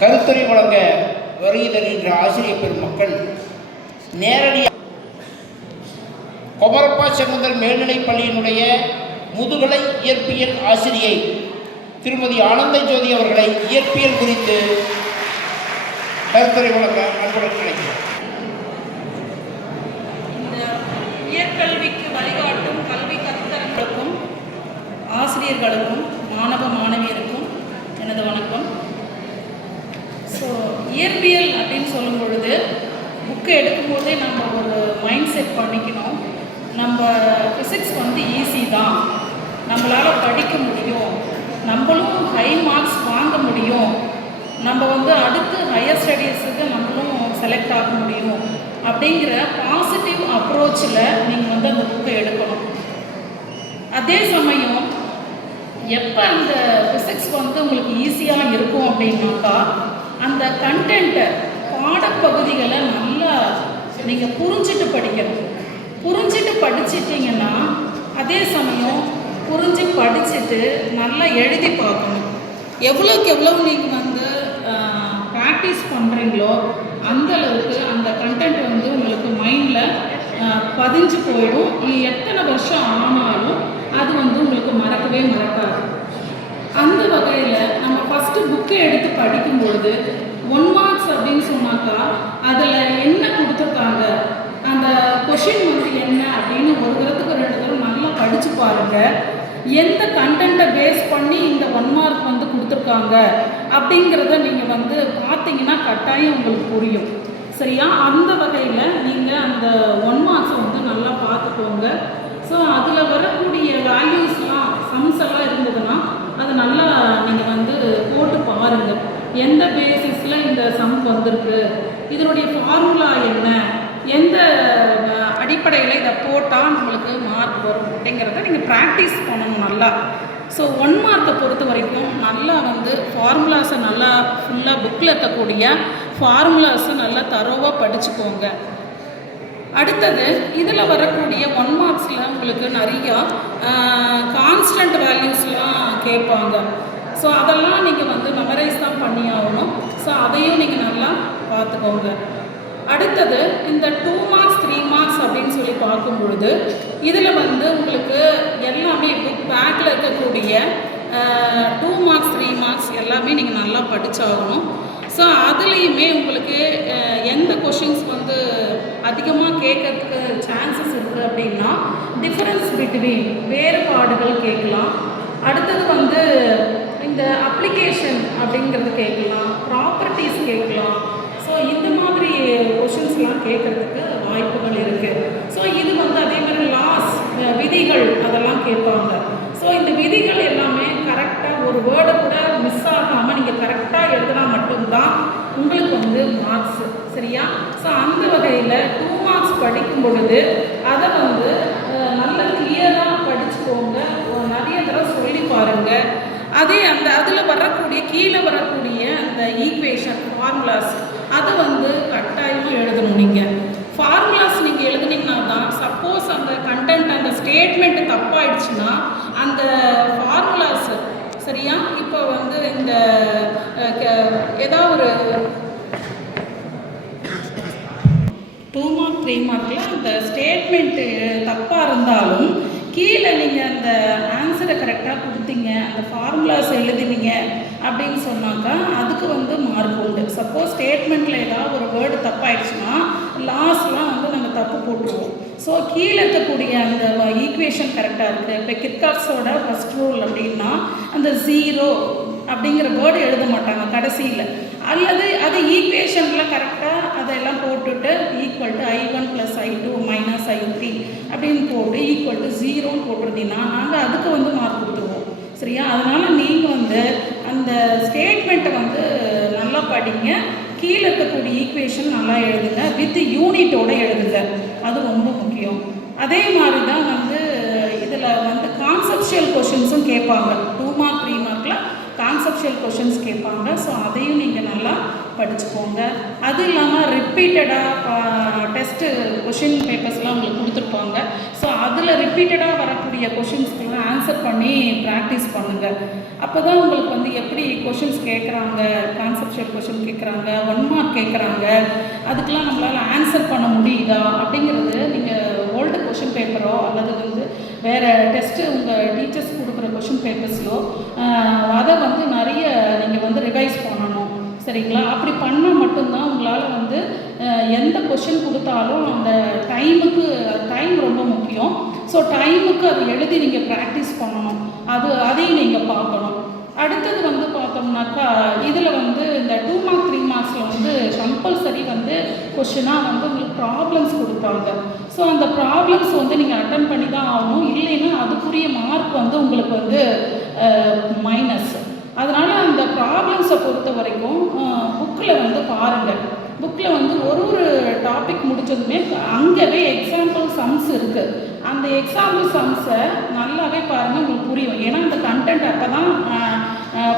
கருத்துரை வழங்க வருகை தருகின்ற ஆசிரியர் பெருமக்கள் நேரடியாக கொமரப்பா செங்குந்தல் மேல்நிலைப் பள்ளியினுடைய முதுகலை இயற்பியல் ஆசிரியை திருமதி ஆனந்த ஜோதி அவர்களை இயற்பியல் குறித்து கருத்துரை வழங்க அன்புடன் கிடைக்கிறது. இந்த உயர்கல்விக்கு வழிகாட்டும் கல்வி கருத்தரங்களுக்கும் ஆசிரியர்களுக்கும் மாணவ மாணவியருக்கும் எனது வணக்கம். ஸோ இயற்பியல் அப்படின்னு சொல்லும் பொழுது புக்கை எடுக்கும்போதே நம்ம ஒரு மைண்ட் செட் பண்ணிக்கணும். நம்ம ஃபிசிக்ஸ் ஈஸி தான், நம்மளால் படிக்க முடியும், நம்மளும் ஹை மார்க்ஸ் வாங்க முடியும், நம்ம அடுத்து ஹையர் ஸ்டடீஸுக்கு நம்மளும் செலக்ட் ஆக முடியும் அப்படிங்கிற பாசிட்டிவ் அப்ரோச்சில் நீங்கள் அந்த புக்கை எடுக்கணும். அதே சமயம் எப்போ அந்த ஃபிசிக்ஸ் உங்களுக்கு ஈஸியாக இருக்கும் அப்படின்னாக்கா அந்த கண்டென்ட்டை பாடப்பகுதிகளை நல்லா நீங்கள் புரிஞ்சிட்டு படிக்கணும். புரிஞ்சிட்டு படிச்சிட்டிங்கன்னா அதே சமயம் புரிஞ்சு படிச்சுட்டு நல்லா எழுதி பார்க்கணும். எவ்வளோக்கு எவ்வளோ நீங்கள் ப்ராக்டிஸ் பண்ணுறீங்களோ அந்தளவுக்கு அந்த கண்டென்ட் உங்களுக்கு மைண்டில் பதிஞ்சு போயிடும். எத்தனை வருஷம் ஆனாலும் அது உங்களுக்கு மறக்கவே மறக்காது. அந்த வகையில் நம்ம ஃபஸ்ட்டு புக்கை எடுத்து படிக்கும்பொழுது 1 மார்க்ஸ் அப்படின்னு சொன்னாக்கா அதில் என்ன கொடுத்துருக்காங்க, அந்த கொஷின் என்ன அப்படின்னு ஒரு தரத்துக்கு 2 தரம் நல்லா படித்து பாருங்கள். எந்த கண்டென்ட்டை பேஸ் பண்ணி இந்த 1 மார்க் கொடுத்துருக்காங்க அப்படிங்கிறத நீங்கள் பார்த்தீங்கன்னா கட்டாயம் உங்களுக்கு புரியும். சரியா? அந்த வகையில் நீங்கள் அந்த 1 மார்க்ஸை நல்லா பார்த்துக்கோங்க. ஸோ அதில் வரக்கூடிய வேல்யூஸ்லாம் சம்ஸ் எல்லாம் இருந்ததுன்னா அதை நல்லா நீங்கள் போட்டு பாருங்கள். எந்த பேசிஸில் இந்த சம் வந்திருக்கு, இதனுடைய ஃபார்முலா என்ன, எந்த அடிப்படையில் இதை போட்டால் நம்மளுக்கு மார்க் வரும் அப்படிங்கிறத நீங்கள் ப்ராக்டிஸ் பண்ணணும் நல்லா. ஸோ 1 மார்க்கை பொறுத்த வரைக்கும் நல்லா ஃபார்முலாஸை நல்லா ஃபுல்லாக புக்கில் இருக்கக்கூடிய ஃபார்முலாஸை நல்லா தரோவாக படிச்சுக்கோங்க. அடுத்தது இதில் வரக்கூடிய 1 மார்க்ஸில் உங்களுக்கு நிறையா கான்ஸ்டன்ட் வேல்யூஸ்லாம் கேட்பாங்க. ஸோ அதெல்லாம் நீங்கள் மெமரைஸ் தான் பண்ணி ஆகணும். ஸோ அதையும் நீங்கள் நல்லா பார்த்துக்கோங்க. அடுத்தது இந்த 2 மார்க்ஸ் 3 மார்க்ஸ் அப்படின்னு சொல்லி பார்க்கும் பொழுது இதில் உங்களுக்கு எல்லாமே புக் பேக்கில் இருக்கக்கூடிய 2 மார்க்ஸ் 3 மார்க்ஸ் எல்லாமே நீங்கள் நல்லா படித்தாகணும். ஸோ அதுலேயுமே உங்களுக்கு எந்த கொஷின்ஸ் அதிகமாக கேட்கறதுக்கு சான்சஸ் இருக்குது அப்படின்னா டிஃபரன்ஸ் பிட்வீன் வேறுபாடுகள் கேட்கலாம். அடுத்தது இந்த அப்ளிகேஷன் அப்படிங்கிறது கேட்கலாம், ப்ராப்பர்ட்டிஸ் கேட்கலாம். ஸோ இந்த மாதிரி கொஷின்ஸ்லாம் கேட்குறதுக்கு வாய்ப்புகள் இருக்குது. ஸோ இது அதே மாதிரி லாஸ் விதிகள் அதெல்லாம் கேட்பாங்க. ஸோ இந்த விதிகள் எல்லாமே கரெக்டாக ஒரு வேர்டை கூட மிஸ் ஆகாமல் நீங்கள் கரெக்டாக எழுதினா மட்டும்தான் உங்களுக்கு மார்க்ஸு. சரியா? ஸோ அந்த வகையில் 2 மார்க்ஸ் படிக்கும் பொழுது அதை நல்ல கிளியராக படிச்சுக்கோங்க. நிறைய தடவை சொல்லி பாருங்கள். அதே அதில் வரக்கூடிய கீழே வரக்கூடிய அந்த ஈக்குவேஷன் ஃபார்முலாஸ் அதை கட்டாயமாக எழுதணும். நீங்கள் ஃபார்முலாஸ் நீங்கள் எழுதுனீங்கன்னா தான் சப்போஸ் அந்த கண்டென்ட் அந்த ஸ்டேட்மெண்ட்டு தப்பாயிடுச்சுன்னா அந்த ஃபார்முலாஸ் சரியா இப்போ இந்த ஏதாவது ஒரு 2 மார்க் 3 மார்க்கில் அந்த ஸ்டேட்மெண்ட்டு தப்பாக இருந்தாலும் கீழே நீங்கள் அந்த ஆன்சரை கரெக்டாக கொடுத்தீங்க, அந்த ஃபார்முலாஸ் எழுதினீங்க அப்படின்னு சொன்னாக்கா அதுக்கு மார்க் உண்டு. சப்போஸ் ஸ்டேட்மெண்ட்டில் ஏதாவது ஒரு வேர்டு தப்பாயிடுச்சுன்னா லாஸ்ட்லாம் நம்ம தப்பு போட்டுருவோம். ஸோ கீழே இருக்கக்கூடிய அந்த ஈக்குவேஷன் கரெக்டாக இருக்குது. இப்போ கிர்ச்சாஃப்ஸோட ஃபர்ஸ்ட் ரூல் அப்படின்னா அந்த 0 அப்படிங்கிற வேர்டு எழுத மாட்டாங்க கடைசியில், அல்லது அது ஈக்குவேஷனில் கரெக்டாக அதெல்லாம் போட்டுட்டு equal to I1 + I2 - I3 அப்படின்னு போட்டு ஈக்குவல் டு 0ன்னு போட்டிருந்தீங்கன்னா நாங்கள் அதுக்கு மார்க் கொடுத்துருவோம். சரியா? அதனால் நீங்கள் அந்த ஸ்டேட்மெண்ட்டை நல்லா படிங்க. கீழே இருக்கக்கூடிய ஈக்குவேஷன் நல்லா எழுதுங்க, வித் யூனிட்டோடு எழுதுங்க. அது ரொம்ப முக்கியம். அதே மாதிரி தான் இதில் கான்செப்ஷுவல் கொஷின்ஸும் கேட்பாங்க. 2 மார்க் 3 மார்க்கில் கான்செப்ட் கான்செப்ஷுவல் கொஷின்ஸ் கேட்பாங்க. ஸோ அதையும் நீங்கள் நல்லா படிச்சுக்கோங்க. அது இல்லாமல் ரிப்பீட்டடாக டெஸ்ட்டு கொஷின் பேப்பர்ஸ்லாம் உங்களுக்கு கொடுத்துருப்பாங்க. ஸோ அதில் ரிப்பீட்டடாக வரக்கூடிய கொஷின்ஸ்க்கெல்லாம் ஆன்சர் பண்ணி ப்ராக்டிஸ் பண்ணுங்கள். அப்போ தான் உங்களுக்கு வந்து எப்படி கொஷின்ஸ் கேட்குறாங்க, கான்செப்ஷுவல் கொஷின் கேட்குறாங்க, 1 மார்க் கேட்குறாங்க, அதுக்கெலாம் நம்மளால் ஆன்சர் பண்ண முடியுதா அப்படிங்கிறது நீங்கள் ஓல்டு கொஷின் பேப்பரோ அல்லது வந்து வேறு டெஸ்ட்டு உங்கள் டீச்சர்ஸ் கொடுக்குற கொஷின் பேப்பர்ஸிலோ அதை வந்து நிறைய நீங்கள் வந்து ரிவைஸ் பண்ணணும். சரிங்களா? அப்படி பண்ணால் மட்டும்தான் உங்களால் வந்து எந்த கொஷின் கொடுத்தாலும் அந்த டைம் ரொம்ப முக்கியம். ஸோ டைமுக்கு அதை எழுதி நீங்கள் ப்ராக்டிஸ் பண்ணணும். அதையும் நீங்கள் பார்க்கணும். அடுத்தது வந்து பார்த்தோம்னாக்கா இதில் வந்து இந்த 2 மார்க் 3 மார்க்ஸில் வந்து கம்பல்சரி வந்து கொஷினாக வந்து உங்களுக்கு ப்ராப்ளம்ஸ் கொடுப்பாங்க. ஸோ அந்த ப்ராப்ளம்ஸ் வந்து நீங்கள் அட்டன் பண்ணி தான் ஆகணும். இல்லைன்னா அதுக்குரிய மார்க் வந்து உங்களுக்கு வந்து மைனஸ். அதனால் அந்த ப்ராப்ளம்ஸை பொறுத்த வரைக்கும் புக்கில் வந்து பாருங்கள். புக்கில் வந்து ஒரு டாபிக் முடித்ததுமே அங்கேவே எக்ஸாம்பிள் சம்ஸ் இருக்குது. அந்த எக்ஸாம்பிள் சம்ஸை நல்லாவே பாருங்கள், உங்களுக்கு புரியும். ஏன்னா அந்த கண்டென்ட் அப்போ தான்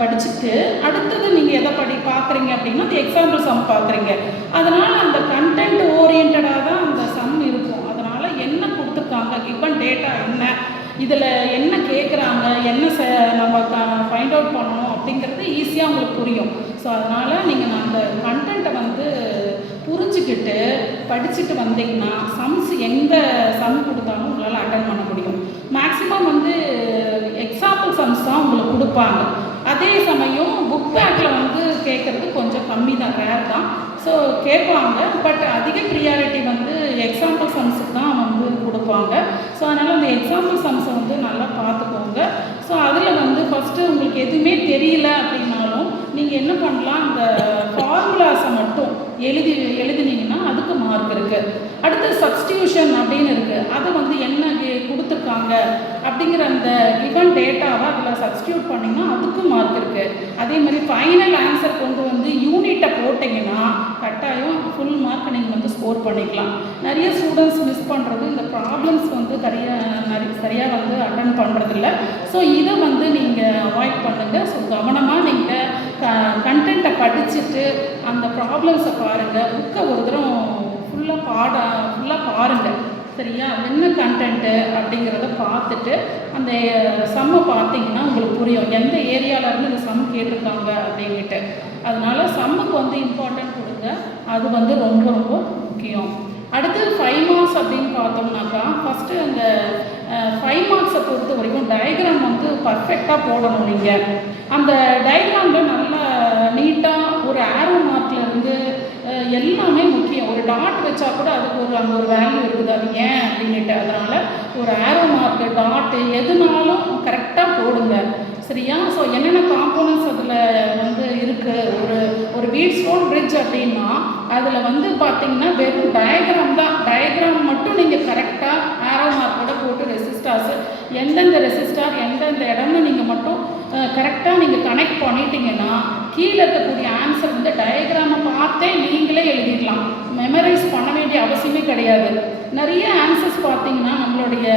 படிச்சுட்டு அடுத்தது நீங்கள் எதை பார்க்குறீங்க அப்படின்னா அந்த எக்ஸாம்பிள் சம் பார்க்குறீங்க. அதனால் அந்த கண்டென்ட் ஓரியன்டாக தான் அந்த சம் இருக்கும். அதனால் என்ன கொடுத்துருக்காங்க, கிவன் டேட்டா என்ன, இதில் என்ன கேட்குறாங்க, என்ன நம்ம ஃபைண்ட் அவுட் பண்ணணும் அப்படிங்கிறது ஈஸியாக உங்களுக்கு புரியும். ஸோ அதனால் நீங்கள் அந்த கண்டென்ட்டை வந்து புரிஞ்சுக்கிட்டு படிச்சுட்டு வந்தீங்கன்னா சம்ஸ் எந்த சம் கொடுத்தாலும் உங்களால் அட்டன் பண்ண முடியும். மேக்ஸிமம் வந்து எக்ஸாம்பிள் சம்ஸ் தான் உங்களுக்கு கொடுப்பாங்க. அதே சமயம் புக் பேக்கில் வந்து கேட்குறது கொஞ்சம் கம்மி தான், ரேர் தான். ஸோ கேட்பாங்க, பட் அதிக ப்ரியாரிட்டி வந்து எக்ஸாம்பிள் சம்ஸுக்கு தான் வந்து கொடுப்பாங்க. ஸோ அதனால் அந்த எக்ஸாம்பிள் சம்ஸை வந்து நல்லா பார்த்துக்கோங்க. ஸோ அதில் வந்து ஃபஸ்ட்டு உங்களுக்கு எதுவுமே தெரியல அப்படின்னாலும் நீங்கள் என்ன பண்ணலாம், அந்த ஃபார்முலாஸை மட்டும் எழுதினீங்கன்னா அதுக்கு மார்க் இருக்குது. அடுத்து சப்ஸ்டியூஷன் அப்படின்னு இருக்குது. அதை வந்து என்ன கொடுத்துருக்காங்க அப்படிங்கிற அந்த கிவன் டேட்டாவை அதில் சப்ஸ்டியூட் பண்ணிங்கன்னா அதுக்கு மார்க் இருக்குது. அதே மாதிரி ஃபைனல் ஆன்சர் கொண்டு வந்து யூனிட்டை போட்டிங்கன்னா கட்டாயம் ஃபுல் மார்க் நீங்கள் வந்து ஸ்கோர் பண்ணிக்கலாம். நிறைய ஸ்டூடெண்ட்ஸ் மிஸ் பண்ணுறது இந்த ப்ராப்ளம்ஸ் வந்து சரியாக வந்து அட்டன் பண்ணுறதில்ல. ஸோ இதை வந்து நீங்கள் அவாய்ட் பண்ணுங்கள். ஸோ கவனமாக நீங்கள் கண்டென்ட்டை படிச்சுட்டு அந்த ப்ராப்ளம்ஸை பாருங்கள். புக்கை ஒரு தரம் ஃபுல்லாக பாருங்கள். சரியா? என்ன கண்டென்ட்டு அப்படிங்கிறத பார்த்துட்டு அந்த சம்மை பார்த்தீங்கன்னா உங்களுக்கு புரியும் எந்த ஏரியாவிலேருந்து இந்த சம் கேட்டிருக்காங்க அப்படின்ட்டு. அதனால் சம்முக்கு வந்து இம்பார்ட்டன்ட் கொடுங்க. அது வந்து ரொம்ப ரொம்ப முக்கியம். அடுத்து 5 மார்க்ஸ் அப்படின்னு பார்த்தோம்னாக்கா ஃபஸ்ட்டு அந்த 5 மார்க்ஸை பொறுத்த வரைக்கும் டயக்ராம் வந்து பர்ஃபெக்டாக போடணும். நீங்கள் அந்த டயக்ராமில் நல்லா நீட்டாக ஒரு ஆரோ மார்க்லேருந்து எல்லாமே முக்கியம். ஒரு டாட் வச்சா கூட அதுக்கு அங்கே ஒரு வேல்யூ இருக்குது. அது ஏன் அப்படின்ட்டு அதனால் ஒரு ஆரோ மார்க்கு, டாட்டு எதுனாலும் கரெக்டாக போடுங்க. சரியா? ஸோ என்னென்ன காம்போனன்ட்ஸ் அதில் வந்து இருக்குது, ஒரு வீட் ஸ்டோன் பிரிட்ஜ் அப்படின்னா அதில் வந்து பார்த்திங்கன்னா வெறும் டயக்ராம் தான். டயக்ராம் மட்டும் நீங்கள் கரெக்டாக ஆரோ மார்க்கோட போட்டு ரெசிஸ்டார்ஸு எந்தெந்த ரெசிஸ்டார் எந்தெந்த இடம்னு நீங்கள் மட்டும் கரெக்டாக நீங்கள் கனெக்ட் பண்ணிட்டீங்கன்னா கீழே இருக்கக்கூடிய ஆன்சர் வந்து டயக்ராமை பார்த்தே நீங்களே எழுதிடலாம். மெமரைஸ் பண்ண வேண்டிய அவசியமே கிடையாது. நிறைய ஆன்சர்ஸ் பார்த்தீங்கன்னா நம்மளுடைய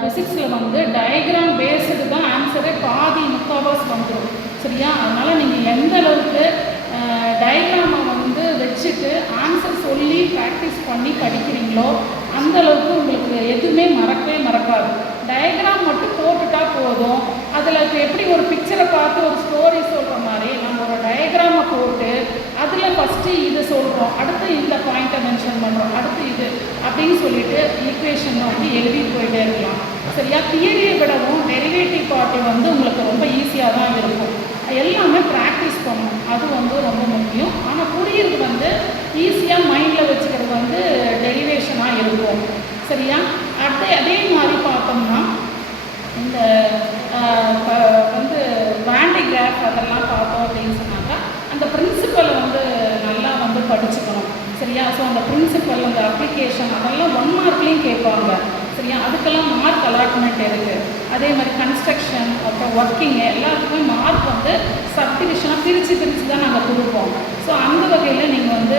ஃபிசிக்ஸில் வந்து டயக்ராம் பேஸ்டு தான் ஆன்சரே முக்கால்வாசி வந்துடும். சரியா? அதனால் நீங்கள் எந்த அளவுக்கு டயக்ராமை வந்து வச்சுட்டு ஆன்சர் சொல்லி ப்ராக்டிஸ் பண்ணி படிக்கிறீங்களோ அந்த அளவுக்கு உங்களுக்கு எதுவுமே மறக்காது. டயக்ராம் மட்டும் போட்டுட்டா போதும். அதில் இப்போ எப்படி ஒரு பிக்சரை பார்த்து ஒரு ஸ்டோரி சொல்கிற மாதிரி நம்ம ஒரு டயக்ராமை போட்டு அதில் ஃபஸ்ட்டு இது சொல்கிறோம், அடுத்து இந்த பாயிண்ட்டை மென்ஷன் பண்ணுறோம், அடுத்து இது அப்படின்னு சொல்லிட்டு ஈக்குவேஷன் வந்து எழுதிட்டு போயிட்டே இருக்கலாம். சரியா? தியரியை விடவும் டெரிவேட்டிவ் பார்ட்டி வந்து உங்களுக்கு ரொம்ப ஈஸியாக தான் இருக்கும். எல்லாமே ப்ராக்டிஸ் பண்ணணும். அது வந்து ரொம்ப முக்கியம். ஆனால் புரியுறது வந்து ஈஸியாக மைண்டில் வச்சுக்கிறது வந்து டெரிவேஷனாக இருக்கும். சரியா? அதே மாதிரி பார்த்தோம்னா இந்த வந்து வேண்டிகிராஃப் அதெல்லாம் பார்த்தோம் அப்படின்னு சொன்னாக்கா அந்த பிரின்சிபலை வந்து நல்லா வந்து படிச்சுக்கணும். சரியா? ஸோ அந்த பிரின்சிபல், அந்த அப்ளிகேஷன் அதெல்லாம் 1 மார்க்லேயும் கேட்பாங்க. சரியா? அதுக்கெல்லாம் மார்க் அலாட்மெண்ட் இருக்குது. அதே மாதிரி கன்ஸ்ட்ரக்ஷன் அப்புறம் ஒர்க்கிங்கு எல்லாத்துக்குமே மார்க் வந்து சப்டிவிஷனாக பிரித்து தான் நாங்கள் கொடுப்போம். ஸோ அந்த வகையில் நீங்கள் வந்து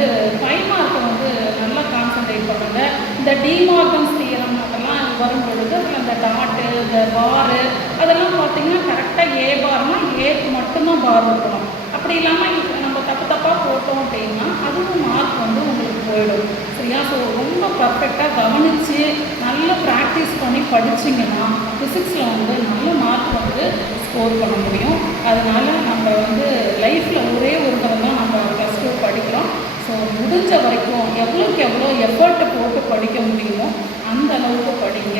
5 மார்க்கை வந்து நல்லா கான்சன்ட்ரேட் பண்ணுங்கள். இந்த டிமார்கன்ஸ் தியரம் அதெல்லாம் வரும் பொழுது அதில் அந்த டாட்டு, இந்த பாரு அதெல்லாம் பார்த்தீங்கன்னா கரெக்டாக ஏ பார்னால் ஏக்கு மட்டும்தான் பார் இருக்கணும். அப்படி இல்லாமல் நம்ம தப்பாக போட்டோம் அப்படின்னா அதுவும் மார்க் வந்து உங்களுக்கு போயிடும். சரியா? ஸோ ரொம்ப பர்ஃபெக்டாக கவனித்து நல்ல ப்ராக்டிஸ் பண்ணி படிச்சிங்கன்னா ஃபிசிக்ஸில் வந்து நல்ல மார்க் வந்து ஸ்கோர் பண்ண முடியும். அதனால் நம்ம வந்து லைஃப்பில் ஒரே ஒரு தரம் தான் நம்ம +2 படிக்கிறோம். ஸோ முடிஞ்ச வரைக்கும் எவ்வளோக்கு எவ்வளோ எஃபர்ட்டை போட்டு படிக்க முடியுமோ அந்த அளவுக்கு படிங்க.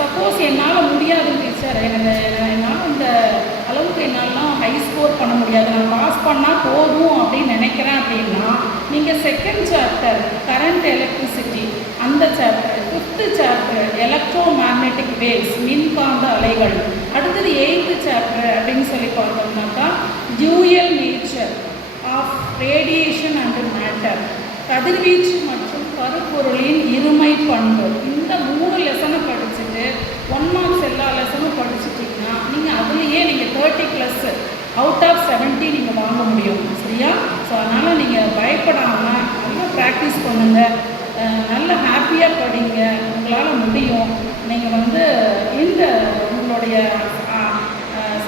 சப்போஸ் என்னால் முடியாது டீச்சர், என்னால் இந்த அளவுக்கு என்னாலாம் ஹை ஸ்கோர் பண்ண முடியாது, நான் பாஸ் பண்ணால் போதும் அப்படின்னு நினைக்கிறேன் அப்படின்னா நீங்கள் செகண்ட் சாப்டர் கரண்ட் எலக்ட்ரிசிட்டி அந்த chapter, 5th chapter electro magnetic waves மின்காந்த அலைகள், அடுத்தது 8th சாப்டர் அப்படின்னு சொல்லி பார்த்தோம்னாக்கா dual nature of radiation and matter, கதிர்வீச்சு மற்றும் கருப்பொருளின் இருமை பண்பு. இந்த 3 லெசனை படிச்சுட்டு 1 மார்க்ஸ் எல்லா லெசனும் படிச்சுட்டிங்கன்னா நீங்கள் அதுலேயே நீங்கள் 30+ அவுட் ஆஃப் 70 நீங்கள் வாங்க முடியும். சரியா? ஸோ அதனால் நீங்கள் பயப்படாமல் நல்லா ப்ராக்டிஸ் பண்ணுங்கள், நல்ல ஹாப்பியாக படிங்க, உங்களால் முடியும். நீங்கள் வந்து இந்த உங்களுடைய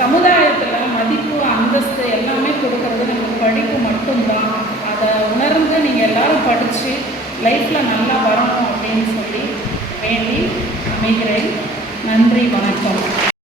சமுதாயத்தில் மதிப்பு அந்தஸ்து எல்லாமே கொடுக்கறது நம்ம படிப்பு மட்டும்தான். அதை உணர்ந்து நீங்கள் எல்லோரும் படித்து லைஃப்பில் நல்லா வரணும் அப்படின்னு சொல்லி வேண்டி அமைகிறேன். நன்றி, வணக்கம்.